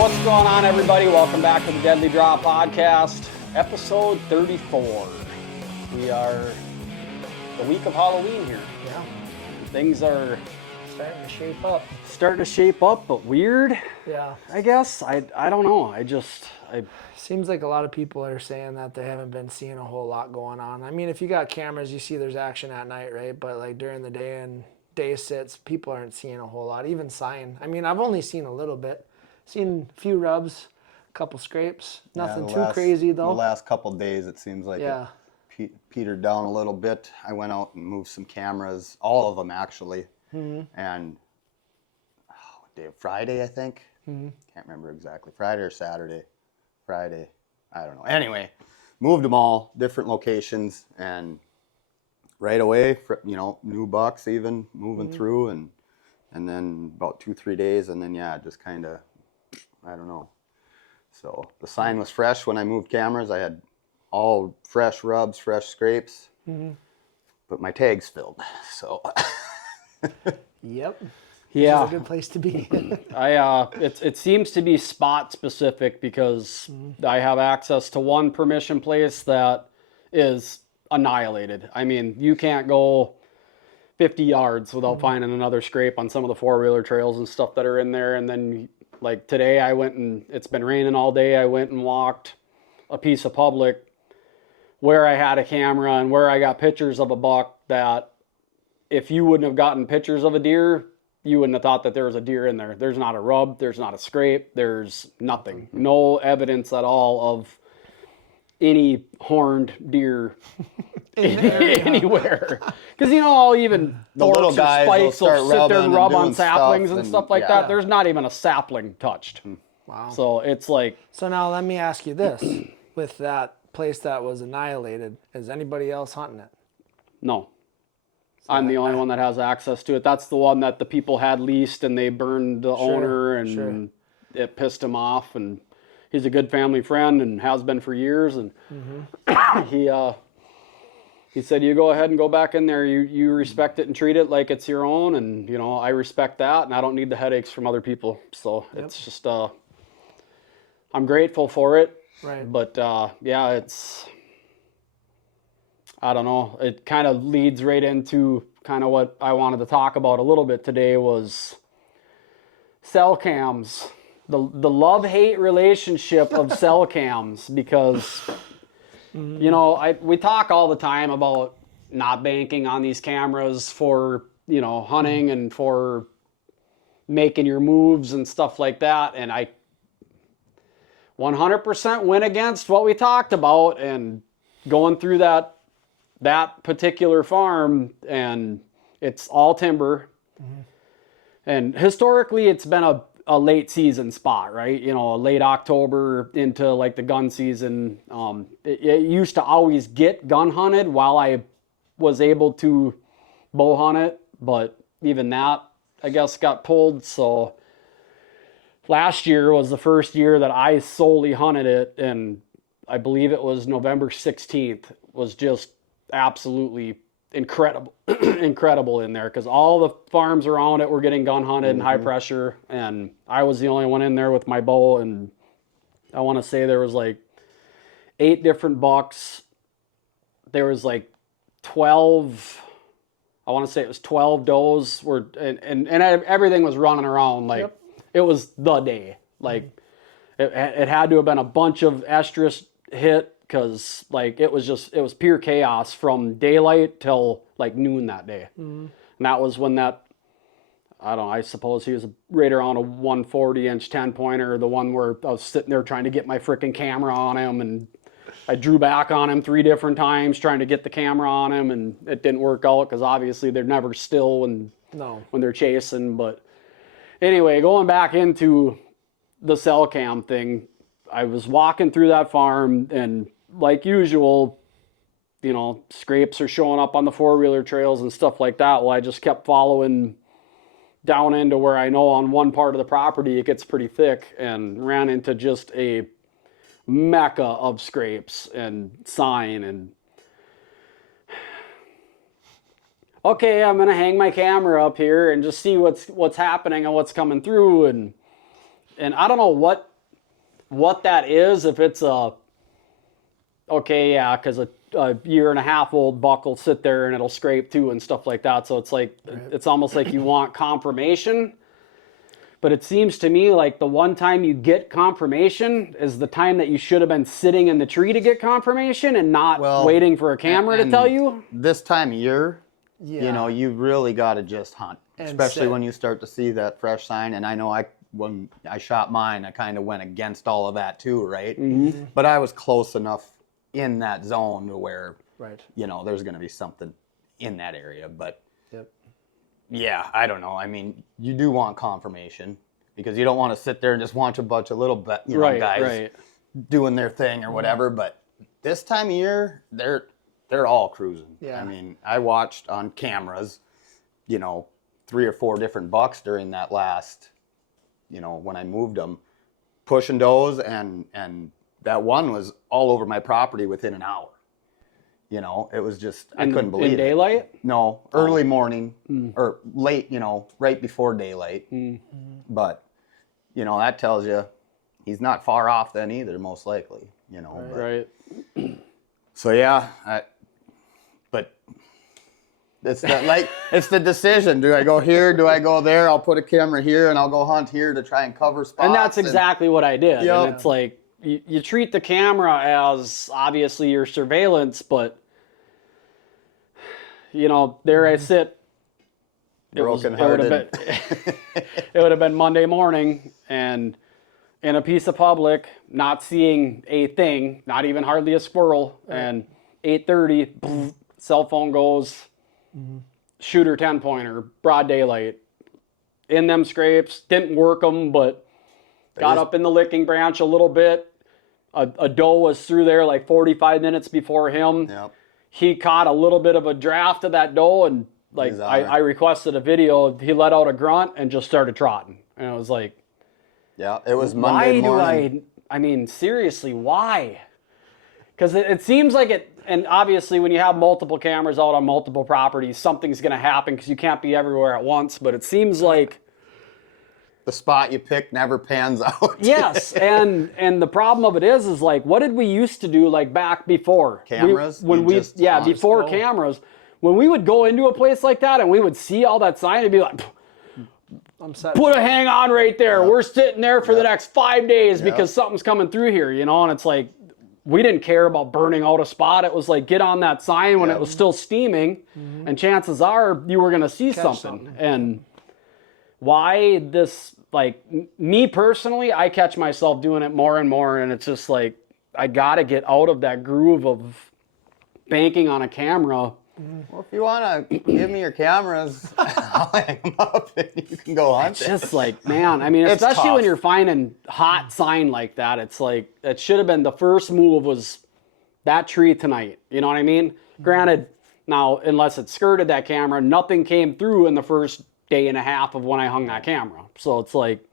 What's going on, everybody? Welcome back to the Deadly Draw Podcast, episode 34. We are the week of Halloween here. Yeah. Things are Starting to shape up. but weird. Yeah. I guess. I don't know. Seems like a lot of people are saying that they haven't been seeing a whole lot going on. I mean, if you got cameras, you see there's action at night, right? But like during the day and day sits, people aren't seeing a whole lot. Even sign. I mean, I've only seen a little bit. Seen a few rubs, a couple scrapes. Nothing too crazy though. The last couple days, it seems like it petered down a little bit. I went out and moved some cameras, all of them actually. And what day? Friday, I think. Can't remember exactly. Friday or Saturday. Friday, I don't know. Anyway, moved them all, different locations, and right away, new bucks even moving through, and then about 2-3 days, and then just kind of, I don't know. So the sign was fresh when I moved cameras. I had all fresh rubs, fresh scrapes, but my tags filled. So. Yep. Yeah. It's a good place to be. It seems to be spot specific because I have access to one permission place that is annihilated. I mean, you can't go 50 yards without finding another scrape on some of the four-wheeler trails and stuff that are in there. And then like today I went and it's been raining all day. I went and walked a piece of public where I had a camera and where I got pictures of a buck that if you wouldn't have gotten pictures of a deer, you wouldn't have thought that there was a deer in there. There's not a rub. There's not a scrape. There's nothing. No evidence at all of any horned deer anywhere. Because, even The little guys will spikes will sit there and rub on saplings and stuff like that. yeah. There's not even a sapling touched. Wow. So it's like... So now let me ask you this. With that place that was annihilated, is anybody else hunting it? No. I'm the only one that has access to it. That's the one that the people had leased and they burned the owner and it pissed him off. And he's a good family friend and has been for years. And he said, you go ahead and go back in there. You respect it and treat it like it's your own. And, I respect that and I don't need the headaches from other people. So it's just, I'm grateful for it. Right. But it's... I don't know. It kind of leads right into kind of what I wanted to talk about a little bit today was cell cams, the love-hate relationship of cell cams, because, we talk all the time about not banking on these cameras for, hunting and for making your moves and stuff like that. And I 100% went against what we talked about and going through that particular farm, and it's all timber. And historically it's been a late season spot, right? Late October into like the gun season. It used to always get gun hunted while I was able to bow hunt it, but even that I guess got pulled. So last year was the first year that I solely hunted it, and I believe it was November 16th was just absolutely incredible in there, because all the farms around it were getting gun hunted and high pressure, and I was the only one in there with my bow. And I want to say there was like 8 different bucks. There was like 12, I want to say it was 12 does and everything was running around like it was the day. Like it had to have been a bunch of estrus hit, because like it was pure chaos from daylight till like noon that day. And that was when I don't know, I suppose he was right around a 140-inch 10-pointer, the one where I was sitting there trying to get my freaking camera on him, and I drew back on him 3 different times trying to get the camera on him, and it didn't work out because obviously they're never still when they're chasing. But anyway, going back into the cell cam thing, I was walking through that farm, and like usual, scrapes are showing up on the four-wheeler trails and stuff like that. Well, I just kept following down into where I know on one part of the property it gets pretty thick, and ran into just a mecca of scrapes and sign. And okay, I'm gonna hang my camera up here and just see what's happening and what's coming through. And I don't know what what that is, if it's because a year and a half old buck will sit there and it'll scrape too and stuff like that. So it's like, it's almost like you want confirmation. But it seems to me like the one time you get confirmation is the time that you should have been sitting in the tree to get confirmation and not waiting for a camera to tell you. This time of year, you know, you really got to just hunt, especially when you start to see that fresh sign. And I know when I shot mine, I kind of went against all of that too, right? Mm-hmm. But I was close enough in that zone to where, you know, there's going to be something in that area. But yeah, I don't know. I mean, you do want confirmation because you don't want to sit there and just watch a bunch of little guys doing their thing or whatever. But this time of year, they're all cruising. Yeah. I mean, I watched on cameras, you know, 3 or 4 different bucks during that last, you know, when I moved them, pushing does, and that one was all over my property within an hour. You know, it was just, I couldn't believe it. In daylight? No, early morning or late, you know, right before daylight. But, you know, that tells you he's not far off then either, most likely, you know. Right. So, yeah, but it's it's the decision. Do I go here? Do I go there? I'll put a camera here and I'll go hunt here to try and cover spots. And that's exactly what I did. Yep. And it's like, you treat the camera as obviously your surveillance, but you know, there I sit. It would have been Monday morning and in a piece of public, not seeing a thing, not even hardly a squirrel, and 8:30, cell phone goes, shooter 10-pointer, broad daylight. In them scrapes, didn't work them, but got up in the licking branch a little bit. A doe was through there like 45 minutes before him. Yep. He caught a little bit of a draft of that doe, and like I requested a video. He let out a grunt and just started trotting, and it was like, yeah, it was Monday morning. I mean, seriously, why? Because it seems like it, and obviously when you have multiple cameras out on multiple properties, something's going to happen because you can't be everywhere at once. But it seems like the spot you pick never pans out. Yes, and the problem of it is like, what did we used to do like back before cameras? Before cameras, when we would go into a place like that and we would see all that sign and be like, put a hang on right there. We're sitting there for the next 5 days because something's coming through here, you know. And it's like, we didn't care about burning out a spot. It was like, get on that sign when it was still steaming, and chances are you were going to see something. And why this, like, me personally, I catch myself doing it more and more, and it's just like, I got to get out of that groove of banking on a camera. Well, if you want to give me your cameras, I'll hang them up and you can go hunt. It's just like, man, I mean, especially when you're finding hot sign like that, it's like, it should have been the first move was that tree tonight. You know what I mean? Granted, now, unless it skirted that camera, nothing came through in the first day and a half of when I hung that camera. So it's like,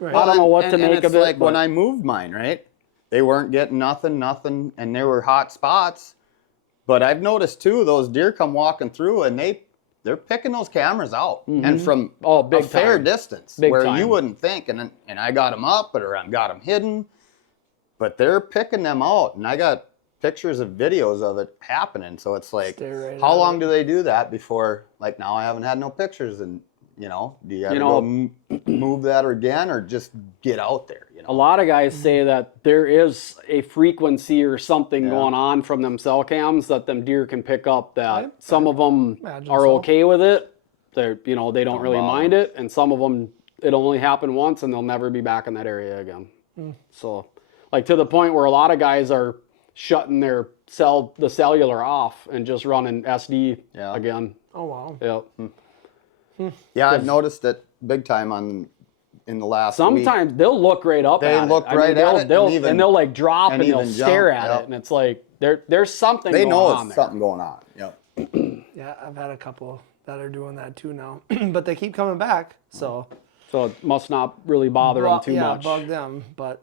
I don't know what to make of it. Like when I moved mine, right? They weren't getting nothing, and there were hot spots. But I've noticed too, those deer come walking through and they're picking those cameras out, and from a fair distance where you wouldn't think. And I got them up, or I got them hidden, but they're picking them out, and I got pictures of videos of it happening. So it's like, how long do they do that before? Like, now I haven't had no pictures, and you know, do you have to go move that again, or just get out there? You know, a lot of guys say that there is a frequency or something going on from them cell cams that them deer can pick up. That some of them are okay with it. They're, you know, they don't really mind it, and some of them it only happened once and they'll never be back in that area again. So, like, to the point where a lot of guys are shutting the cellular off and just running SD again. Oh wow. Yep. Yeah, I've noticed it big time in the last sometimes week. they'll look right up at it. They look right at it. They'll like drop and they'll stare at it. And it's like, there's something going on. They know it's something going on. Yep. Yeah, I've had a couple that are doing that too now. But they keep coming back. So it must not really bother them too much. Yeah, bug them. But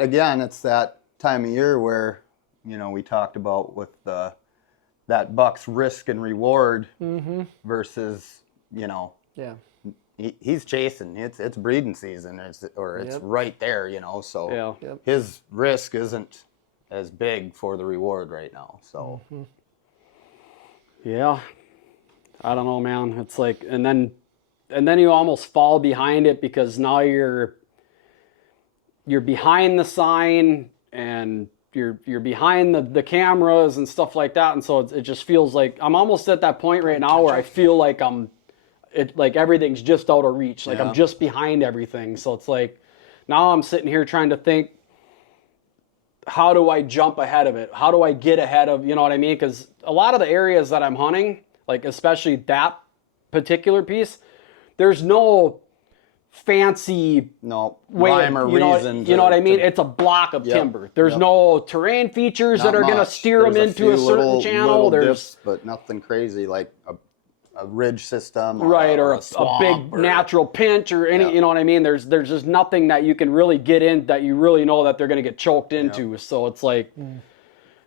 again, it's that time of year where, you know, we talked about with that buck's risk and reward versus, you know, he's chasing. It's breeding season. It's right there, you know. So his risk isn't as big for the reward right now. So yeah, I don't know, man. It's like, and then you almost fall behind it because now you're behind the sign and you're behind the cameras and stuff like that, and so it just feels like I'm almost at that point right now where I feel like like everything's just out of reach, like I'm just behind everything. So it's like now I'm sitting here trying to think, how do I jump ahead of it? How do I get ahead of, you know what I mean? Because a lot of the areas that I'm hunting, like especially that particular piece, there's no fancy rhyme or reason. You know what I mean? It's a block of timber. There's no terrain features that are going to steer them into a certain channel. There's dips, but nothing crazy like a ridge system, or or a big natural pinch or any. You know what I mean? There's just nothing that you can really get in that you really know that they're going to get choked into. So it's like.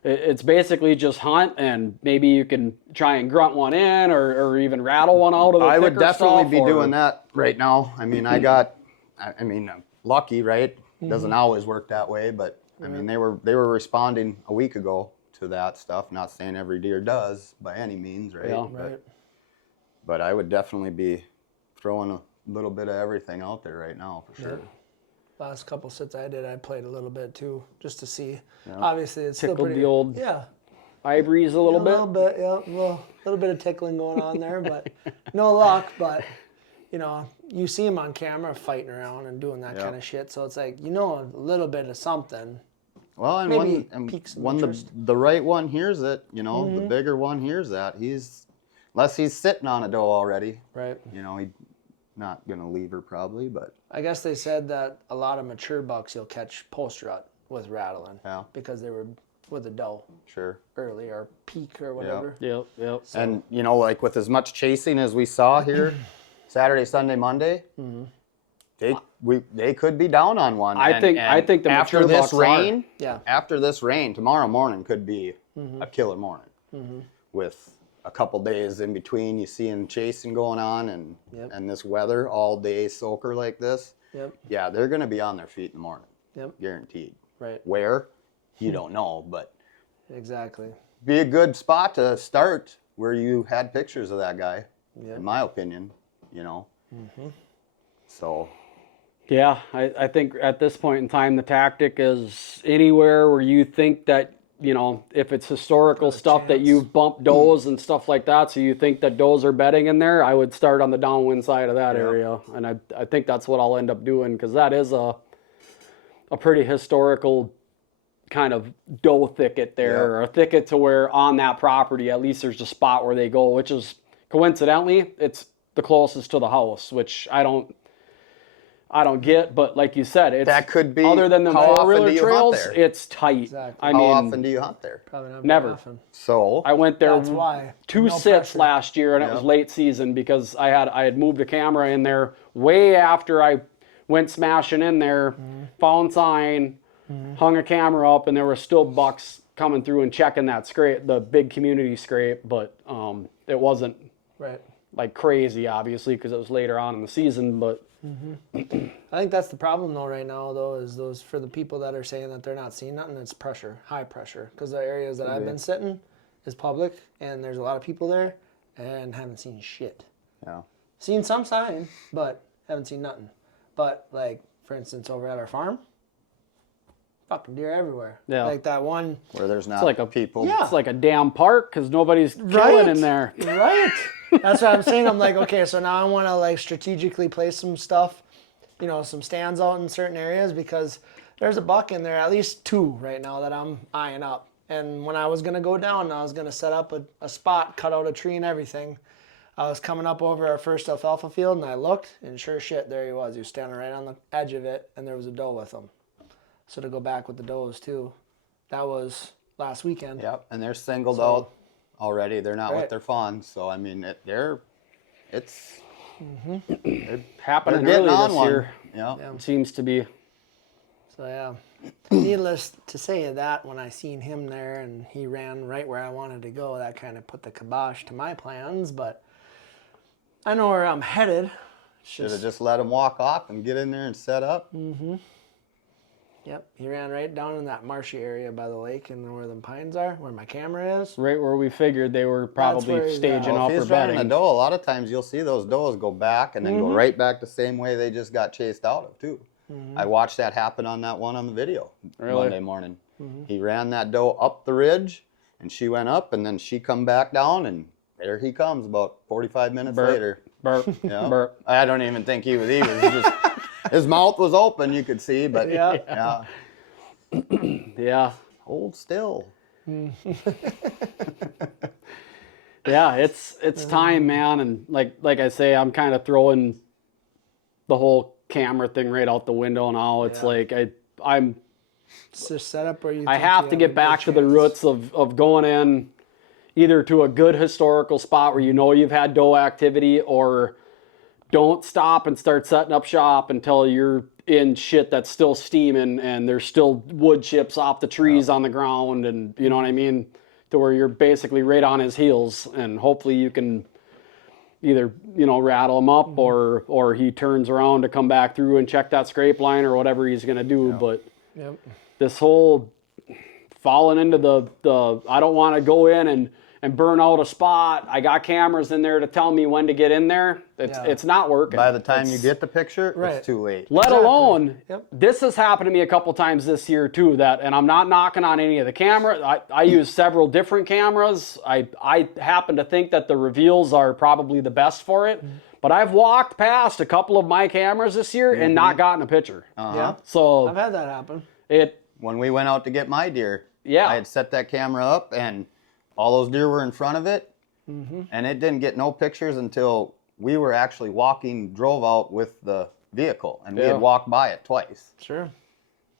It's basically just hunt, and maybe you can try and grunt one in or even rattle one out of the I would thicker definitely stuff, be doing that right now. I mean, I'm lucky, right? Doesn't always work that way, but I mean, they were responding a week ago to that stuff. Not saying every deer does by any means, right? Right. But I would definitely be throwing a little bit of everything out there right now, for sure. Last couple sits I did, I played a little bit too, just to see. Obviously, it's Tickled still pretty. the old ivories a little bit. A little bit, a little bit of tickling going on there, but no luck. But you know, you see them on camera fighting around and doing that kind of shit. So it's like, you know, a little bit of something. Well, and maybe when the right one hears it, you know, the bigger one hears that, unless he's sitting on a doe already, right? You know, he's not gonna leave her probably, but. I guess they said that a lot of mature bucks you'll catch post-rut with rattling because they were with a doe early or peak or whatever. Yep. So. And, you know, like with as much chasing as we saw here Saturday, Sunday, Monday, they could be down on one. I think the after mature this bucks rain, are. after this rain, tomorrow morning could be a killer morning with a couple days in between, you seeing chasing going on and this weather all day soaker like this. Yeah, they're going to be on their feet in the morning. Guaranteed. Right. Where? You don't know, but exactly. Be a good spot to start where you had pictures of that guy, in my opinion, you know. So. Yeah, I think at this point in time, the tactic is anywhere where you think that, you know, if it's historical stuff that you've bumped does and stuff like that, so you think that does are bedding in there, I would start on the downwind side of that area. And I think that's what I'll end up doing, because that is a pretty historical kind of doe thicket there, or a thicket to where on that property, at least there's a spot where they go, which is coincidentally, it's the closest to the house, which I don't get, but like you said, it's that could be other than the four-wheeler trails, it's tight. Exactly. I mean, how often do you hunt there? Probably not never. Often. So I went there That's why. two No sits pressure. last year, and it was late season because I had moved a camera in there way after I went smashing in there, found sign, hung a camera up, and there were still bucks coming through and checking that scrape, the big community scrape, but it wasn't like crazy, obviously, because it was later on in the season, but. I think that's the problem though right now though, is those for the people that are saying that they're not seeing nothing, it's pressure, high pressure, because the areas that I've been sitting is public and there's a lot of people there and haven't seen shit. Seen some sign, but haven't seen nothing. But like, for instance, over at our farm, fucking deer everywhere. Like that one where there's not like people. It's like a damn park because nobody's killing in there. Right. That's what I'm saying. I'm like, okay, so now I want to like strategically place some stuff, you know, some stands out in certain areas, because there's a buck in there, at least two right now that I'm eyeing up. And when I was going to go down, I was going to set up a spot, cut out a tree and everything. I was coming up over our first alfalfa field and I looked, and sure shit, there he was. He was standing right on the edge of it, and there was a doe with him. So to go back with the does too, that was last weekend. Yep, and they're singled out already. They're not with their fawns, so I mean, it's happening getting early on this one. year. Yeah, It seems to be. So yeah, needless to say that when I seen him there and he ran right where I wanted to go, that kind of put the kibosh to my plans. But I know where I'm headed, Should have just let him walk off and get in there and set up. Mm-hmm. Yep, he ran right down in that marshy area by the lake and where the pines are, where my camera is. Right where we figured they were probably staging Well, up if or he's running bedding. a doe, a lot of times you'll see those does go back and then go right back the same way they just got chased out of too. I watched that happen on that one on the video Monday morning. He ran that doe up the ridge and she went up and then she come back down and there he comes about 45 minutes later. Burp. Yeah. Burp. I don't even think he was just his mouth was open, you could see, but yeah. Hold still. Yeah, it's time, man, and like I say, I'm kind of throwing the whole camera thing right out the window now. It's like I'm It's just set up where I have to get back to the roots of going in either to a good historical spot where you know you've had doe activity, or don't stop and start setting up shop until you're in shit that's still steaming and there's still wood chips off the trees on the ground, and you know what I mean, to where you're basically right on his heels, and hopefully you can either, you know, rattle him up or he turns around to come back through and check that scrape line or whatever he's going to do. But this whole falling into the I don't want to go in and burn out a spot. I got cameras in there to tell me when to get in there. It's not working. By the time you get the picture, it's too late. Let alone, this has happened to me a couple times this year too, and I'm not knocking on any of the cameras. I use several different cameras. I happen to think that the reveals are probably the best for it. But I've walked past a couple of my cameras this year and not gotten a picture. So I've had that happen. When we went out to get my deer, Yeah. I had set that camera up and all those deer were in front of it, and it didn't get no pictures until we were actually drove out with the vehicle, and we had walked by it twice. Sure.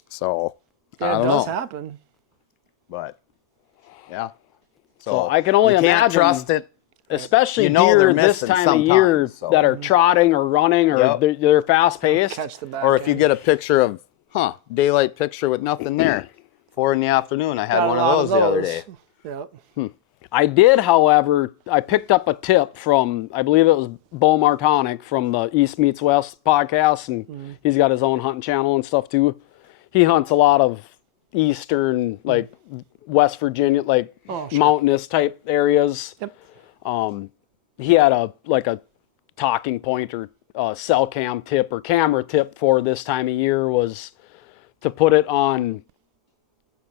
So, It I don't does know. happen. But, yeah. So I can only you imagine. can't trust it. Especially You know deer they're this missing time of year sometimes, that are trotting or running or they're fast paced. Catch the back Or if you end. get a picture of, daylight picture with nothing there. 4 in the afternoon, I had Got one a of lot those the other day. Yep. I did, however, I picked up a tip from, I believe it was Bo Martonic from the East Meets West podcast, and he's got his own hunting channel and stuff too. He hunts a lot of eastern, like West Virginia, like mountainous type areas. Yep. He had a talking point or cell cam tip or camera tip for this time of year was to put it on.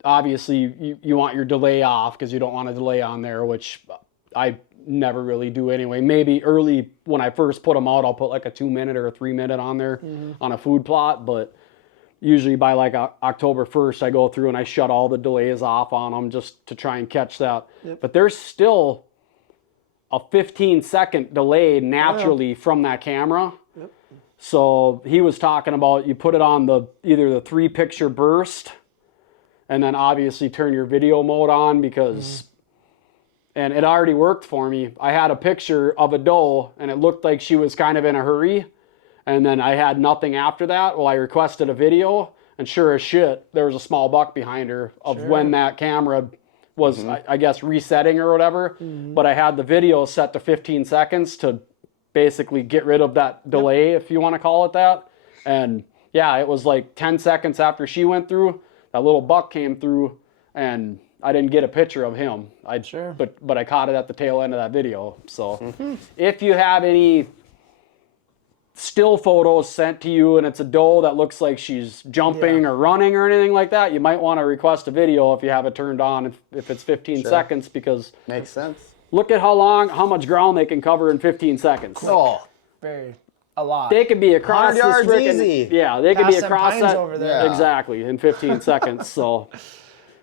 Obviously, you want your delay off because you don't want a delay on there, which I never really do anyway. Maybe early when I first put them out, I'll put like a 2-minute or a 3-minute on there on a food plot. But usually by like October 1st, I go through and I shut all the delays off on them just to try and catch that. But there's still a 15-second delay naturally from that camera. So he was talking about you put it on either the 3-picture burst, and then obviously turn your video mode on because, and it already worked for me. I had a picture of a doe and it looked like she was kind of in a hurry. And then I had nothing after that. Well, I requested a video and sure as shit, there was a small buck behind her of when that camera was, I guess, resetting or whatever. But I had the video set to 15 seconds to basically get rid of that delay, if you want to call it that. And yeah, it was like 10 seconds after she went through, that little buck came through, and I didn't get a picture of him. But I caught it at the tail end of that video. So if you have any still photos sent to you and it's a doe that looks like she's jumping or running or anything like that, you might want to request a video if you have it turned on if it's 15 seconds, because Makes sense. look at how much ground they can cover in 15 seconds. Oh, A lot. They could be across 100 yards this frickin', easy. Yeah, they could Past be them across pines that over there. exactly in 15 seconds. So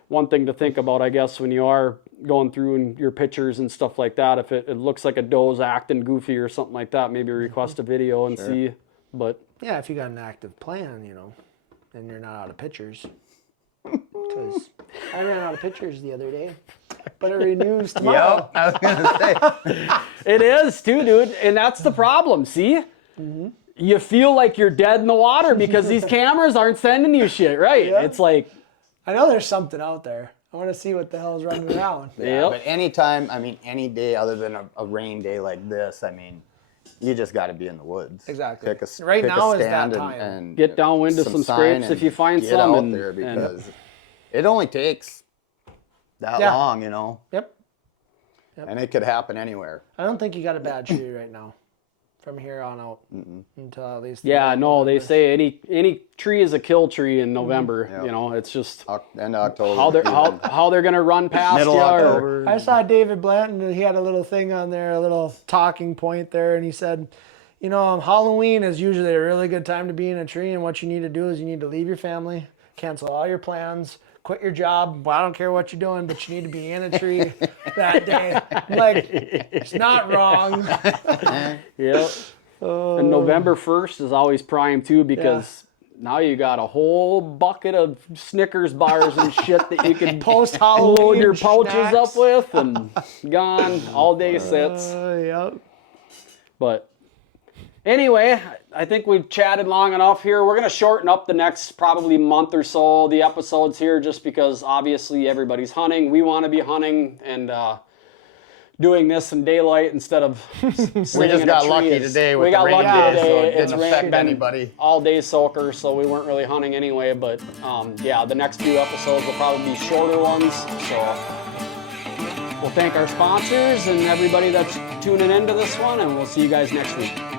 one thing to think about, I guess, when you are going through and your pictures and stuff like that, if it looks like a doe's acting goofy or something like that, maybe request a video and see. But yeah, if you got an active plan, and you're not out of pictures. Because I ran out of pictures the other day, but it renews tomorrow. Yep, I was gonna say. it is too, dude, and that's the problem. See, you feel like you're dead in the water because these cameras aren't sending you shit, right? Yep. It's like, I know there's something out there. I want to see what the hell's running around. Yeah, but anytime, any day other than a rain day like this, You just got to be in the woods. Exactly. Pick a, Right pick now a is that stand time. and Get downwind to some sign scrapes if you find get some, out and there because it only takes that Yeah. long, you know. Yep. And it could happen anywhere. I don't think you got a bad tree right now. From here on out until at least. yeah, no, they say any tree is a kill tree in November. Yep. You know, it's just End of October. how they're gonna run past Middle you. October. I saw David Blanton. He had a little thing on there, a little talking point there, and he said, you know, Halloween is usually a really good time to be in a tree, and what you need to do is you need to leave your family, cancel all your plans, quit your job. Well, I don't care what you're doing, but you need to be in a tree that day. Like, it's not wrong. Yep. And November 1st is always prime too because now you got a whole bucket of Snickers bars and shit that you can Post-Halloween load your pouches snacks. up with and gone all day sits. Yep. But anyway, I think we've chatted long enough here. We're going to shorten up the next probably month or so, the episodes here, just because obviously everybody's hunting. We want to be hunting and doing this in daylight instead of We just got lucky today with the rain day, so it didn't affect anybody. All day soaker, so we weren't really hunting anyway. But yeah, the next few episodes will probably be shorter ones. So we'll thank our sponsors and everybody that's tuning into this one, and we'll see you guys next week.